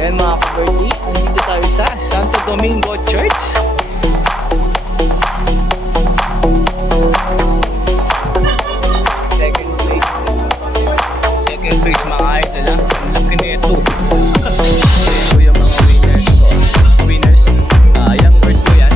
Ayan mga ka-birthday, nandito tayo sa Santo Domingo Church. Second place mga idol ha. Ang laki na ito. Ito yung mga winners ko. Winners, young bird ko yan.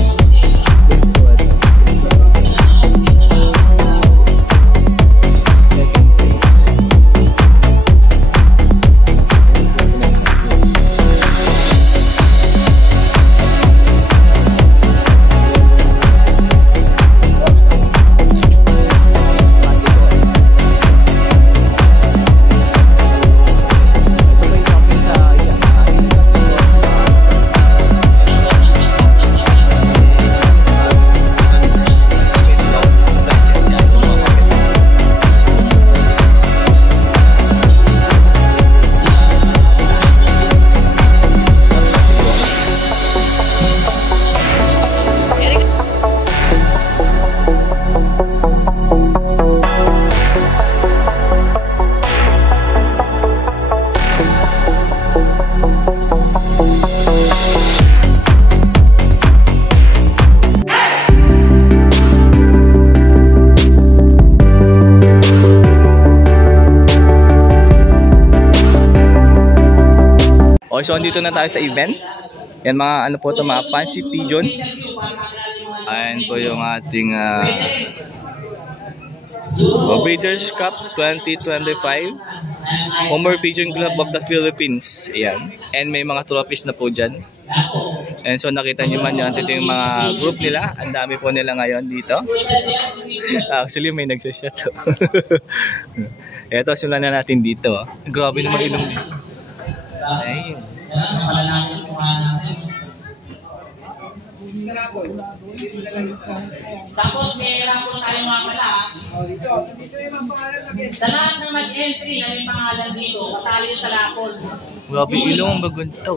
So, dito na tayo sa event. Yan mga ano po ito, mga fancy pigeon. Ayan po yung ating Breeders' Cup 2025 Homer Pigeon Club of the Philippines. Ayan. And may mga trophies na po dyan. And so nakita nyo man yan, ito yung mga group nila. Ang dami po nila ngayon dito. Actually may nagsashot. Ito, simulan na natin dito. Grabe naman ilong. Ayun. Tapos may rapol tayo mga pala. Sa lahat na mag-entry na may pangalan dito, kasali yun sa rapol. Grabe ilong ang baguntaw.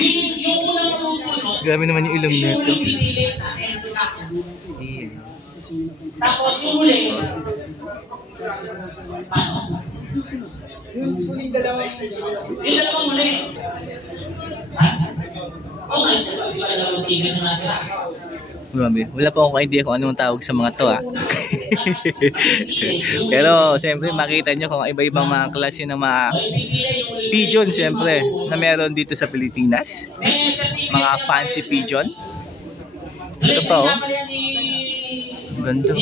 Yung unang pupuno, grabe naman yung ilong nito. yung pinili sa entry na. Tapos yung huli, yung dalawang muli. Okay, dalawang tigil na natin. Grabe. Wala pa akong idea kung anong tawag sa mga to Pero siyempre makita nyo kung iba-ibang mga klase ng mga pigeon siyempre na meron dito sa Pilipinas. Mga fancy pigeon. Ito pa ganda.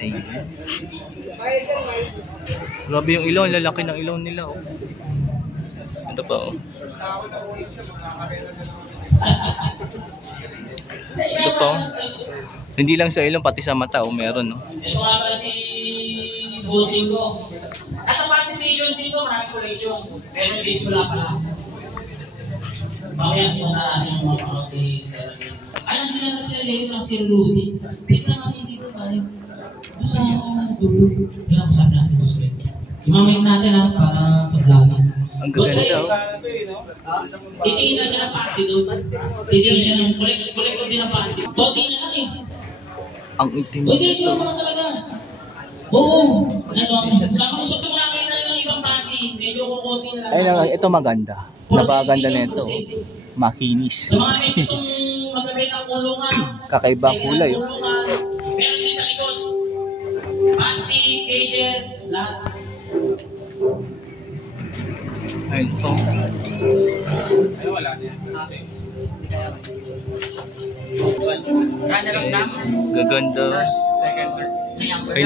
Ayun. Grabe yung ilaw, lalaki ng ilaw nila Ito pa Ito pa Hindi lang sa ilaw, pati sa mata meron Ito nga pala si Busing ko. Nasa fancy pigeon dito, marami collection. Pero yung case wala pala. Mamaya po na natin yung mga pang-ceremony. Alam nyo na sila lewit ng Sir Rudy. Pita namin dito tayo. Ito sa dulo. Kailangan ko sabi na si Boss Red. Imamit natin para sa vlogging. Ang ganda titingin na siya ng paksi doon. Titingin siya ng collector din ng paksi. Body na lang Ang itim Hindi siya mga talaga. Oo. Sama ko sa tumulangin na yung ibang paksi. Medyo kukunti na lang. Ito maganda. Napakaganda na ito. Makinis. Sa mga may gustong maglagay ng kulungan. Kakaibang kulay. Meron din sa likod. Paksi, cages, lahat. Ayun po. Ay, wala niya. Runner-up na? Gaganda. Second, third. Ay,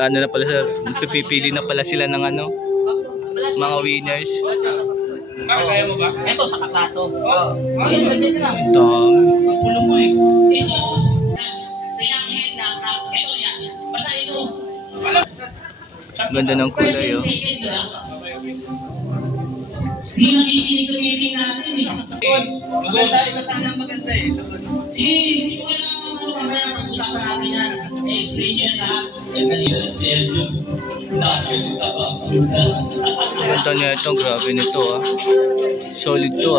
ano na pala nagpipili na pala sila ng mga winners. Kaya mo ba? Ito, sa kaplato. Ito. Ang pulo mo Ito, silang head na. Ito yan. Basahin mo. Ganda ng kulay Second lang. Hindi nakikinig sa meeting natin Maganda, iba sana maganda Sige, hindi mo kailangan mamaya pag-usapan natin yan. I-explain nyo yan lahat. Ganda niya ito, grabe nito Solid to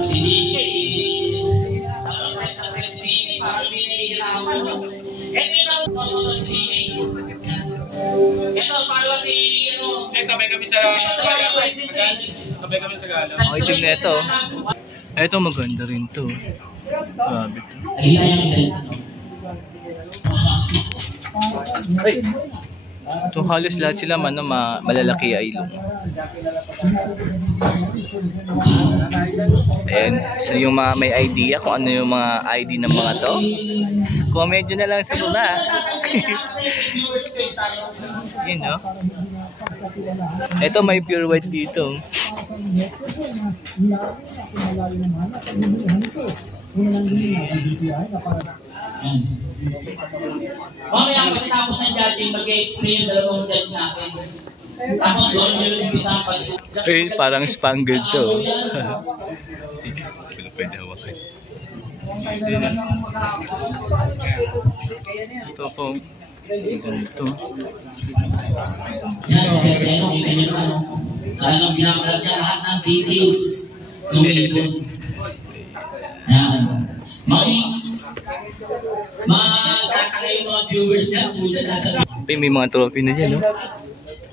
Sige, Isa lang sa gala. Sabay kami sa gala. Ang itim na ito. Ito maganda rin to. Grabe to. Ay! Ito halos lahat sila malalaki ay ilong. Ayan. So yung mga may idea kung ano yung mga ID ng mga to, comment nyo na lang sa baba. Yun, no? Ito may pure white dito. Mamaya pagkatapos ng judging, mag-explain yung dalawang judge natin. Tapos doon yung umpisa ang pag- Eh, parang spangled to. Wala pwede hawakan. Ito po. Ganito. Yan, si Sir Leno, kita niyo naman. Talagang binabalag niya lahat ng details ng ibon. Yan. Magtataka yung mga viewers niya kung dyan nasa... May mga trophy na dyan, no?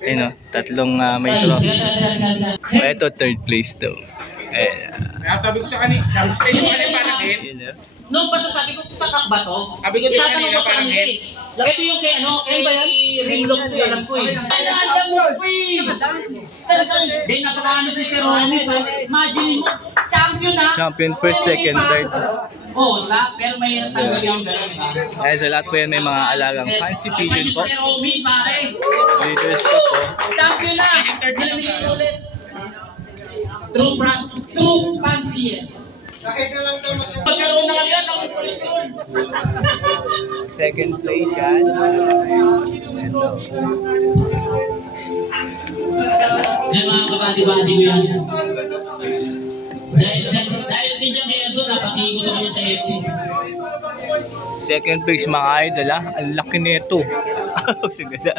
Ayun, no? Tatlong may trophy. Ito, third place daw. Kaya sabi ko sa kanina, inyo panakin. Yun, no? Noong ba ito, sabi ko, patak ba ito? Sabi ko din Itatanong kanina, ko sa kanila panakin. eh. Ito yung kay ano, kay Ringlog ko, alam ko eh. Alam mo po eh! Talagang, di napakaano si Sir Romis, imagine mo, champion ha? Champion first, second, third. Oo, diba? Pero may tanggal yung gano'n, diba? Ayun, sa lahat po yan may mga alagang fancy pigeon po. Sir Romis, pare! Breeders po po. Champion na! Galamigin ulit! True fancy yan. Pagkaroon na kanya ng impresyon. Second place yan. Ito. Yan mga kabati-bati ko yan. Dahil din dyan kay Erdo, napatingin ko sa kanya sa FB. Second place mga idol, ah. Ang laki nito. Sige na.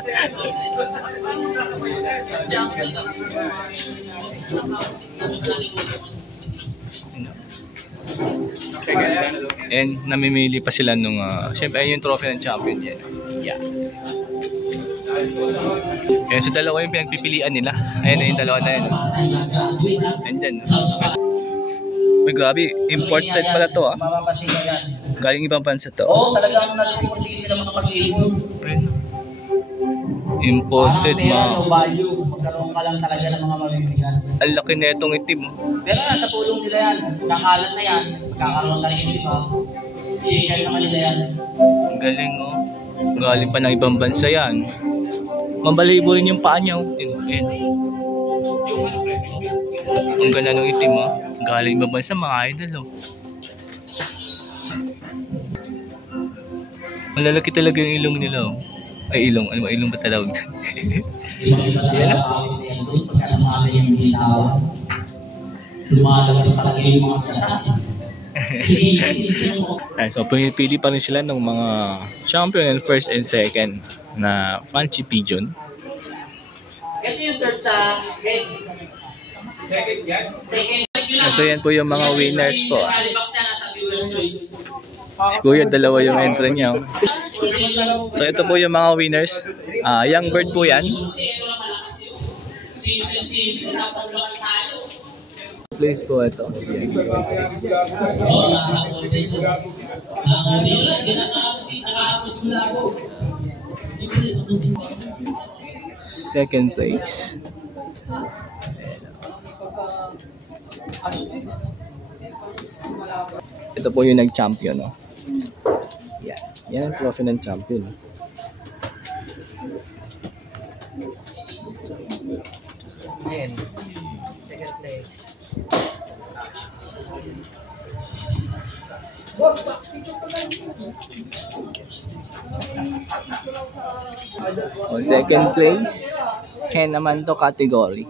And namimili pa sila nung syempre ayun yung trophy ng champion yan. Yeah. Ayan, so dalawa yung pinagpipilian nila. Ayan na yung dalawa na yun. Nandyan. Uy, grabe. Imported pala to, ah. Galing ibang bansa to. Oo, talagang nag-pursige sa mga pag-iipon. Imported, Parang value. Magkaroon ka lang talaga ng mga mabibigyan. Ang laki na itong itim. Pero sa tulong nila yan, kakalat na yan, kakaroon na rin ito. I-share naman nila yan. Ang galing, oh. Galing pa ng ibang bansa yan. Mabalibo rin yung paa niya, oh. Ayan. Ang ganda ng itim, oh. Galing ibang bansa, mga idol, oh. Malalaki talaga yung ilong nila, oh. Ay, ilong. Ano ba? Ilong ba talawag? Iba-iba talaga ako sa yan doon, pagkasama yan yung binawa. Lumalabas talaga yung mga pagkata. Sige, Ay, so pinipili pa rin sila ng mga champion and first and second na fancy pigeon. ito yung third sa head. Second yan? Second. So yan po yung mga winners po. Alibak siya nasa viewer's choice. Si Kuya, dalawa yung entry niya. So ito po yung mga winners. Young bird po yan. Ito lang malakas yun. Simple, napag-local tayo. Please po ito. Oo, nakakapon din ito. Hindi lang, nakakapos mula ako. Second place. Ito po yung nag-champion, no? Yan. Yan ang trophy ng champion. Ayan. Second place. O, second place. Hen naman to category.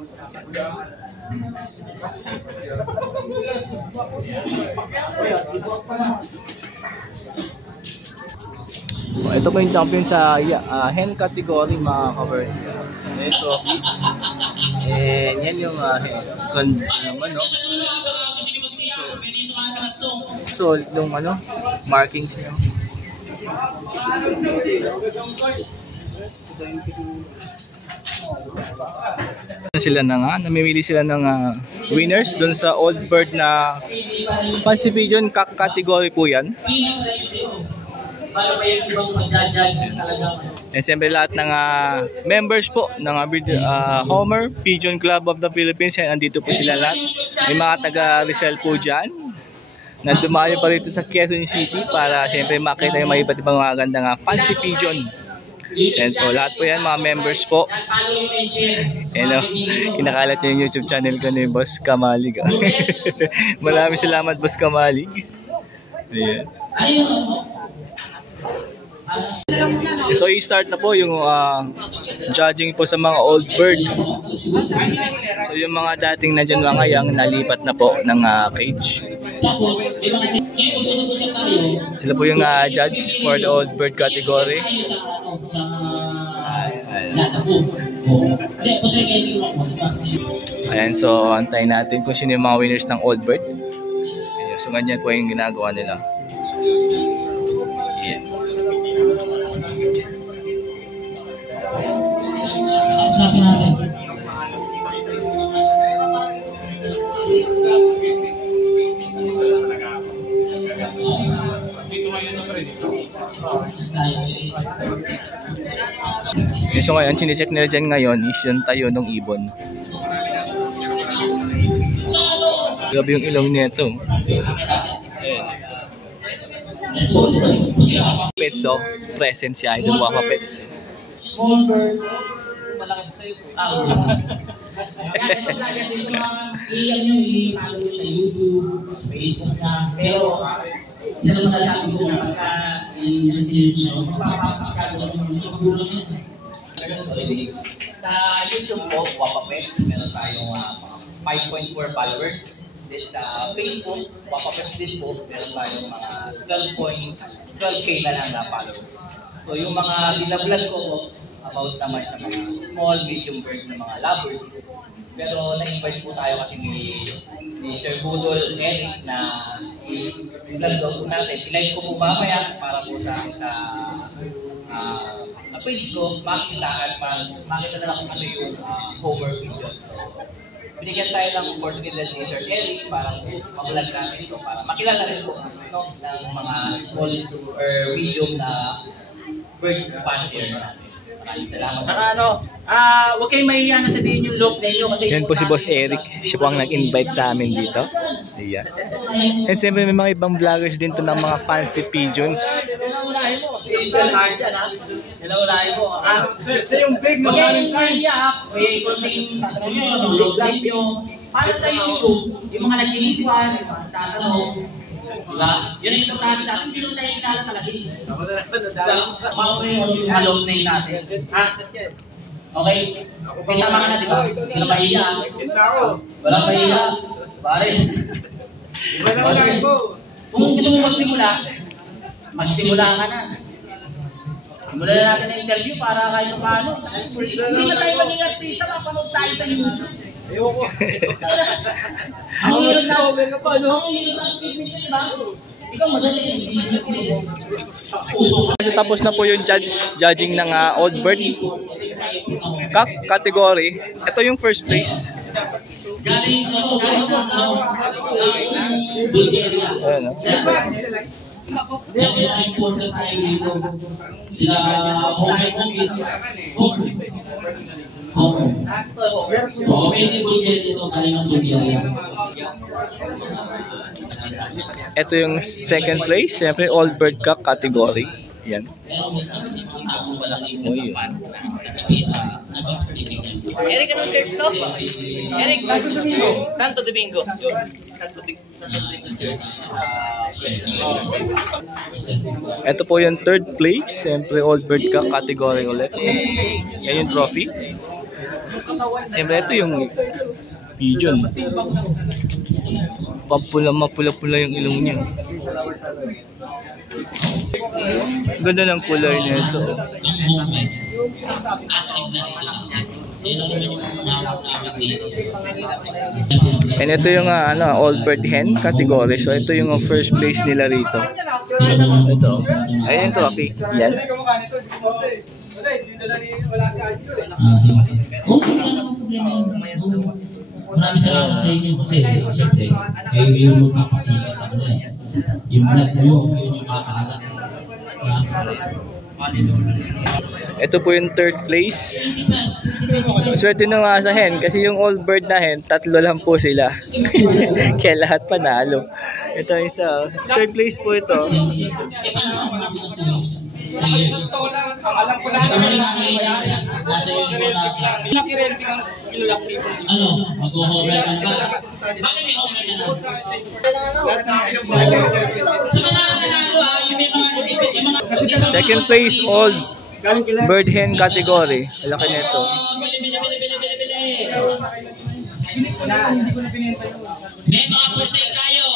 O, ito po yung champion sa hen category, mga cover. Ito. And yan yung hen. Naman, no? So, yung markings niyo. Namimili sila ng winners doon sa Old Bird na Fancy Pigeon category po yan. And siyempre lahat ng members po ng Homer Pigeon Club of the Philippines, andito po sila lahat. May mga taga Rizal po dyan na dumayo pa rito sa Quezon City para siyempre makita yung mga iba't ibang magandang Fancy Pigeon. And so lahat po yan mga members po. And kinakalat niyo yung YouTube channel ko ni Boss Kamalig. Maraming salamat Boss Kamalig. Ayan. So i-start na po yung judging po sa mga Old Bird. So yung mga dating na dyan mga yang nalipat na po ng cage. Sila po yung judge for the Old Bird category. Ayan, so antayin natin kung sino yung mga winners ng Old Bird. Ayan, so ganyan po yung ginagawa nila. Ayan. Sabi natin. So ngayon, chinecheck nila dyan ngayon is yung tayo ng ibon. Grabe yung ilong nito. Ayan. Pets, oh. Present si Idol Waka Pets. Small bird. Malaki pa sa'yo. Iyan yung i-follow sa YouTube, sa Facebook na. Pero, isa naman sabi ko na pagka i-research nyo, mapapakagod yung gulang yan. Sa YouTube po, Waka Pets, meron tayong 5.4 followers. Then sa Facebook, Waka Pets din po, meron tayong mga 12K na lang na followers. So yung mga binablog ko about naman sa mga small, medium bird na mga lovebirds. Pero na-invite po tayo kasi ni Sir Budol Eric na i-vlog daw po natin. I-live ko po mamaya para po sa page ko, makita at makita na lang kung ano yung Homer Pigeon. Binigyan tayo ng opportunity ni Sir Eric para mag-vlog natin ito para makilala rin po ng mga small or medium na bird fancier natin. Maraming salamat. Saka huwag kayong mahiya na sabihin yung look ninyo kasi Yan po si Boss Eric. Siya po ang nag-invite sa amin dito. Ayan. And siyempre may mga ibang vloggers din to ng mga fancy pigeons. Unahin mo. Si Sir Arjan ha. Unahin mo. Siya yung big na Huwag kayong mahiya ha. May konting tatanong nyo, yung look ninyo. Para sa YouTube, yung mga nagtinipan, yung mga tatanong. Diba? Yun yung importante sa atin. Hindi nung tayo kilala talaga. Makakaya yung halong name natin. Ha? Okay? May tama ka na, diba? Hindi na mahiya. Walang mahiya. Pare. Kung gusto mo magsimula ka na. Simulan na natin ang interview para kahit paano. Hindi na tayo maging artista, mapanood tayo sa YouTube. Ayoko. Ang hirap na over ka pa, no? Ang hirap na achievement yun, ba? Ikaw madali yung Tapos na po yung judging ng Old Bird category. Ito yung first place. galing sa Bulgaria. Kaya important tayo dito. Sila Homer is Homer. Homer ni Bulgaria ito, galing ng Bulgaria. Ito yung second place, siyempre Old Bird Cup category. Yan. Pero minsan may mga tao pala dito. Eric, anong church to? Eric, Santo Domingo. Santo Domingo. Ito po yung third place, siyempre Old Bird Cup category ulit. Yan yung trophy. Siyempre ito yung pigeon. Mapula-pula yung ilong niya. Ganda ng kulay niya ito. And ito yung Old Bird Hen category. So ito yung first place nila rito. Ito. Ayan yung trophy. Yan. Sige. Oo, sige, wala namang problema yun. Maraming salamat sa inyo kasi siyempre, kayo yung magpapasikat sa kanila. Yung blood nyo, yun yung kakalat. Ito po yung third place. Swerte nung sa hen kasi yung old bird na hen, 3 lang po sila. Kaya lahat panalo. Ito isa. Third place po ito. Alam ko na. Nasa yun yung natin. Ano? Mag-hover ka na ba? Bakit may hover ka na? Sa mga nanalo yung may mga... Second place, old bird hen category. Laki nito. Bili. May mga for sale tayo.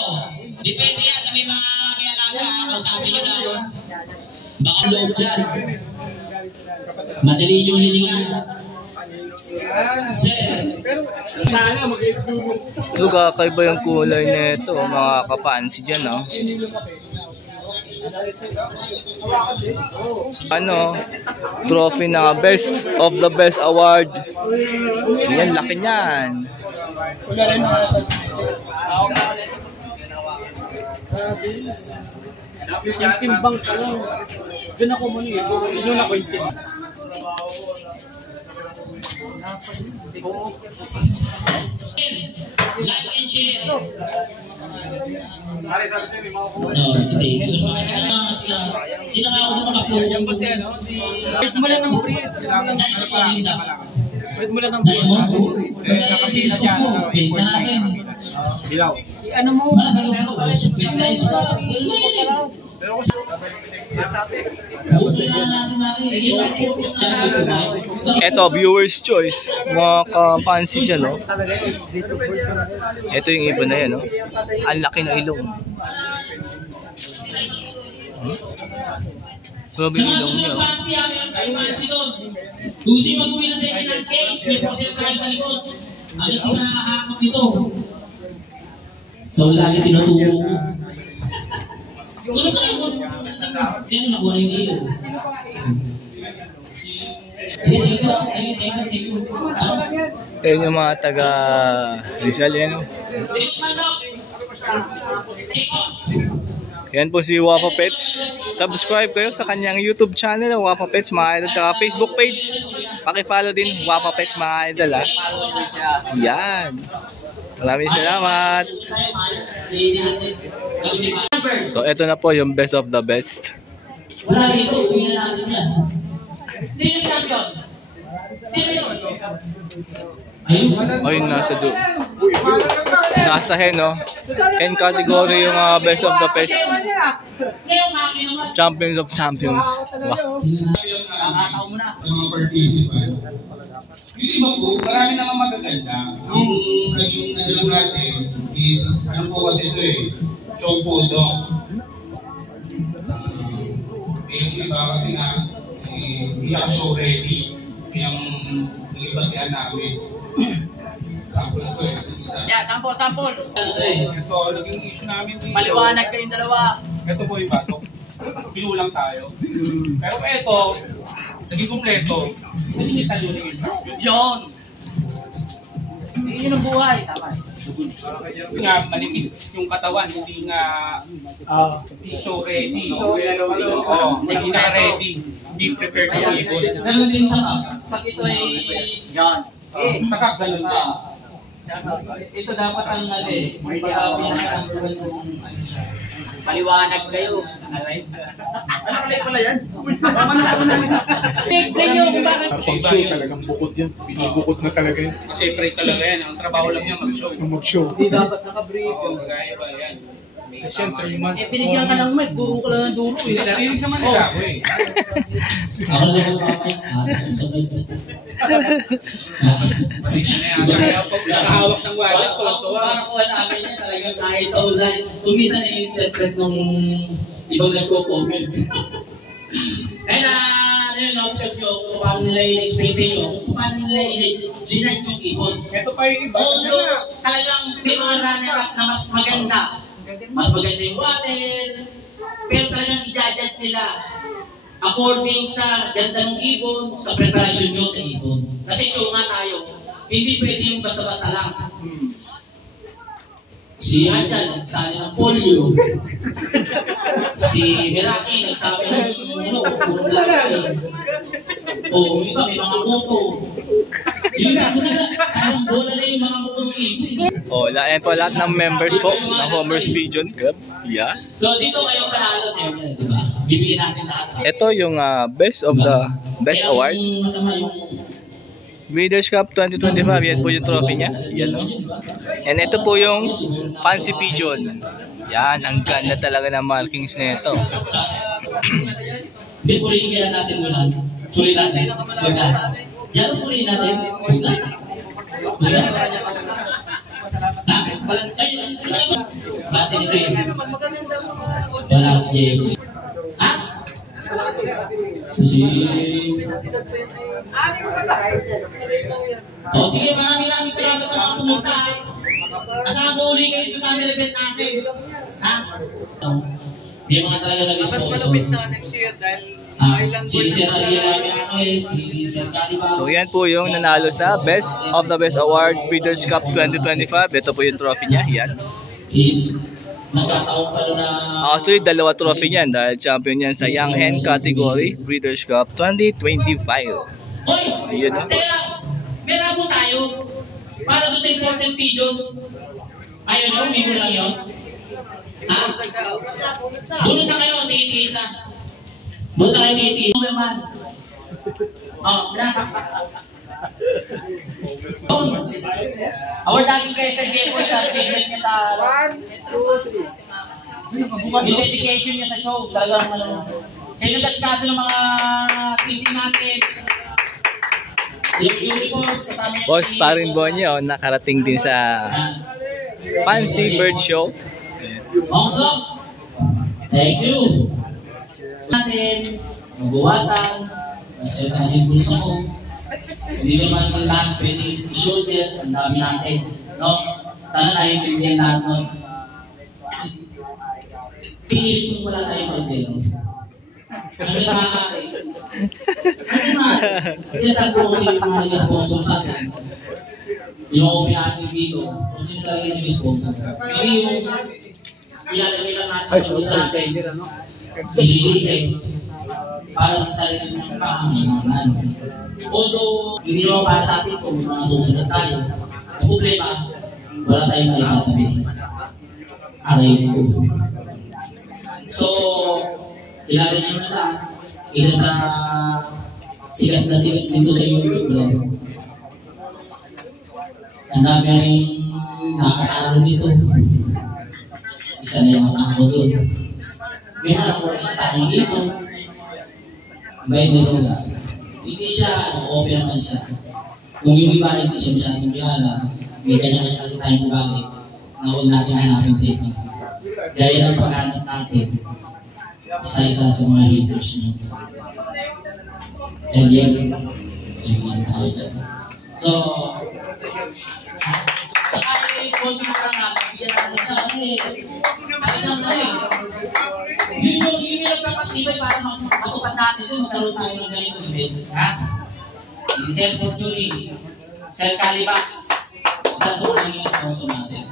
Depende yan sa may mga may alaga. Kausapin nyo na. Baka loob dyan. Madali nyo hilingan. Sir. Yung kakaiba yung kulay nito, mga kapansi dyan, no? Ano, trophy na best of the best award. Yan, laki niyan. Yung timbang ka lang. Doon ako muna eh. Doon ako yung timbang. Like and share. Hindi na nga ako doon makapost. Yan ba siya, no? Wait mo lang ng free. Wait mo lang ng free. Discuss mo. Benta natin. Ano mo? Ito, viewer's choice. Mga kapansi siya, no? Ito yung iba na yan, no? Ang laki ng ilong. Grabe yung ilong niya. Kung gusto yung mag-uwi na second hand cage, may process tayo sa likod. Ano yung nakakakot nito? Ikaw lagi tinuturo mo. Gusto tayo mo. Sino nakuha na yung ilong? Sige, thank you. Ayan yung mga taga Rizal, yan, no? Yan po si Wafa Pets. Subscribe kayo sa kanyang YouTube channel, Wafa Pets mga idol, tsaka Facebook page. Paki-follow din Wafa Pets mga idol, ha. Yan. Maraming salamat. So ito na po yung best of the best. Wala dito, uwi na natin yan. Sino champion? Sino yun? Ayun, nasa do. Nasa hen, no? Hen category yung best of the best. Champions of champions. Wow. Nakakataw mo na. Sa mga participant. Yung iba po, marami naman magaganda. Yung naging natin is, ano po kasi ito eh, show po ito. Yung iba kasi na, hindi ako show ready. Yung iba siya namin. Sample ko eh. Yan, sample. Ito, naging issue namin dito. Maliwanag kayong dalawa. Ito po yung bato. Pinulang tayo. Pero ito, naging kompleto. Nalinitan yun yung John! Yun ang buhay. Tama. nga manipis yung katawan, hindi nga show ready. Hindi na ready. Hindi prepared yung ibon. Ganun din sa pag ito ay... Yan. Sakak, ganun din. Ito dapat ang may pinakatanggulan mo ano siya. Maliwanag kayo. Ano pala yan? I-explain nyo kung bakit. Pag-show talagang bukod yan. Binubukod na talaga yan. Kasi break talaga yan. Ang trabaho lang niya mag-show. Yung mag-show. Hindi dapat nakabrief. Gaya ba yan? Siyempre, yung months. Binigyan ka ng mic, duro ka lang ng duro. Hindi, narinig naman nila ako eh. Ako lang ang kapit. Sabay ba? Kaya pag nakahawak ng wireless, tuwag-tuwa. Parang kuha namin yan talagang kahit sa online. Kumisan i-interpret nung ibang nagko-comment. Kaya na, na-observe nyo kung paano nila in-explain sa inyo, kung paano nila in-ginage yung ibon. Ito pa yung iba. Although, talagang may mga runner-up na mas maganda. Mas maganda yung water. Pero talagang i-judge sila. according sa ganda ng ibon, sa preparation nyo sa ibon. Kasi show nga tayo, hindi pwede yung basta-basta lang. Si Anjan, nagsali ng polio. Si Meraki, nagsabi ng puro lalaki. O, yung iba, may mga kuto. Yung iba, parang bola na yung mga kuto ng ibon. Ayan po lahat ng members po ng Homers Pigeon Club. Yeah. So, dito kayo panalo, Chairman, di ba? Bibigyan natin lahat. Ito yung best of the best award. Masama yung Breeders' Cup 2025, yan po yung trophy niya. Yan, no? And ito po yung Fancy Pigeon. Yan, ang ganda talaga ng markings na ito. Hindi, purihin kaya natin muna. Purihin natin. Huwag. Diyan purihin natin. Huwag. Bati nito yun. Wala si JJ. Ha? Sige, maraming salamat sa mga pumunta. Asahan ko uli kayo sa summer event natin. Ha? May mga talaga nag-sponsor. Si Sir Ariel Aguiles, si Sir Calibax. So yan po yung nanalo sa Best of the Best Award Breeders' Cup 2025. Ito po yung trophy niya. Yan. Nagkataon pa na... Actually, dalawa trophy niyan dahil champion yan sa Young Hen category Breeders' Cup 2025. Oy! Ayun, no? Teka, meron po tayo para doon sa important pigeon. Ayun yun, may lang yun. Ha? Doon na kayo, tingin-tingin isa. Doon na kayo, tingin-tingin. Ano naman? Award natin kayo sa game po sa achievement niya sa... 1, 2, 3. Yung dedication niya sa show, talagang ano. Kaya yung kaso ng mga sisi natin. Yung report, kasama niya... Boss Parin Bonyo, nakarating din sa Fancy Bird Show. Bongso, thank you. Natin, mabawasan, kasi pulis ako. Hindi naman yung lahat pwede i-shoulder, ang dami natin. No? Sana naiintindihan lahat nun. Pinilit mo wala tayong pagdero. Ano yung maaari? Ano naman? Sinasabi ko kasi yung mga nag-sponsor sa atin. Yung pinahating dito, kung sino talaga yung nag-sponsor. Hindi yung ilalagay lang natin sa usa natin. Ililihin para sa sarili ng pangangailangan. Although, hindi naman para sa atin kung may mga susunod tayo. Ang problema, wala tayong maikatabi. Aray ko. So, ilalagay nyo na lahat. Isa sa sikat na sikat dito sa YouTube. Ang dami rin nakakatalo dito. Isa na yung matako doon. May harap ko rin sa tayong dito. May nito lang. Hindi siya, open naman siya. Kung yung iba hindi siya masyadong kilala, may kanya-kanya kasi tayong ugali na huwag natin hanapin safety. Gaya ng paghanap natin sa isa sa mga haters niyo. And yan, yung mga tao dyan. So, sa kaya i-call mo parang nakabigyan natin siya kasi alam na eh. Yun yung nagpapatibay para matupad natin ito, magkaroon tayo ng ganitong event. Ha? Si Sir Fortuny, Sir Calibax, isa sa mga naging sponsor natin.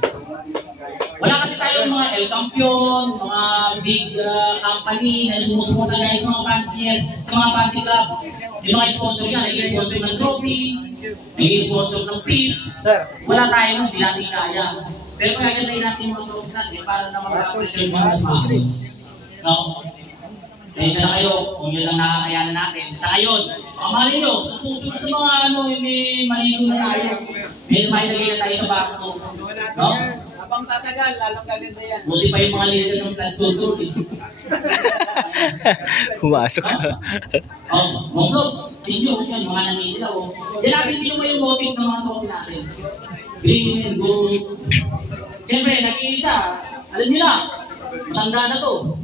Wala kasi tayong mga El Campion, mga big company na sumusuporta guys sa mga fancy sa mga fancy club. Yung mga sponsor yan, naging sponsor ng trophy, naging sponsor ng pitch. Wala tayo, hindi natin kaya. Pero kaya ganda natin yung mga trophies natin para na mag-preserve mga smartphones. No? Kaya siya na kayo, kung yun lang nakakayanan natin. Sa ngayon, mamalin nyo, sa susunod ng mga may maligo na tayo. May lumahilagay na tayo sa barko. No? Habang tatagal, lalong gaganda yan. Buti pa yung mga leader ng plant-tour eh. Pumasok ka. Mongso, sinyo, yun, mga nangindilaw. Yan natin pinuha yung motive ng mga trophy natin. Green and gold. Siyempre, nag-iisa. Alam nyo na, matanda na to.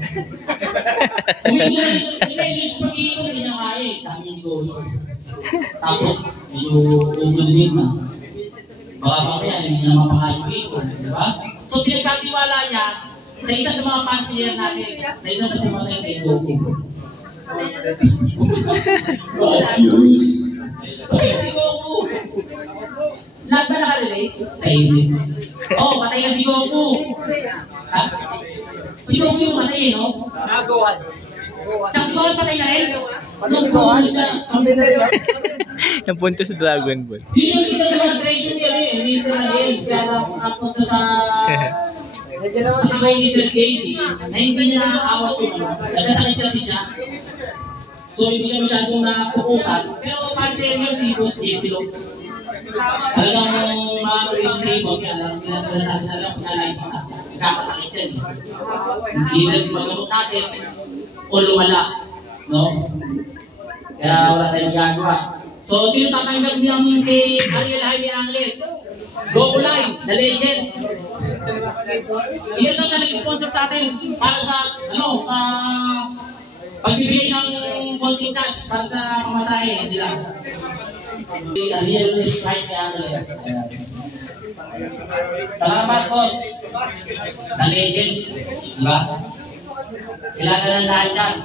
Kung hindi na yung pag-iipon, hindi na kaya eh. Dami yung negosyo. Tapos, medyo ugod-din na. Baka mamaya, hindi na mapakain yung ipon. Diba? So, pinagkatiwala niya sa isa sa mga pansiyan natin, na isa sa pumatay kay Goku. Fuse. Patay si Goku. Lahat ba nakalilate? Ayun. Oh, patay ka si Goku. Ha? Si Goku yung patay eh, no? Nagawan. Tsaka si Goku patay na rin. Nung Goku siya. Yung punto sa Dragon Ball. Yun yung isa sa mga direction niya eh. Hindi sa Ariel. Kaya napunta sa kamay ni Sir Casey na hindi niya nakakawat yung ano. Nagkasakit kasi siya. So hindi siya masyadong napukusan. Pero pansin niyo si Boss Casey Lo. Talagang mga relation sa ibon. Kaya lang, pinagsasabi na lang pag-lifestyle. Nakakasakit yan eh. Either magamot natin o lumala. No? Kaya wala tayong magagawa. So, sino tatanggal niyang kay Ariel Jaime Angeles? Goku Line, the legend. Isa daw siya nag-sponsor sa atin para sa, sa pagbibigay ng konting cash para sa pamasahe nila. Ariel Jaime Angeles. Salamat, boss. The legend. Diba? Kilala na lahat dyan.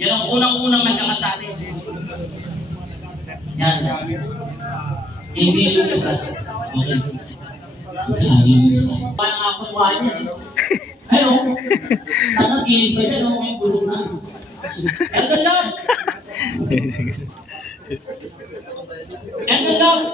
Yan ang unang-unang nagkakat sa atin. Yan. Hindi yung isa. Okay. Kailangan yung isa. Paano nga ako buhay niya eh. Ayun. Tanong, kinis ka dyan. May bulong na. Elton Love! Elton Love!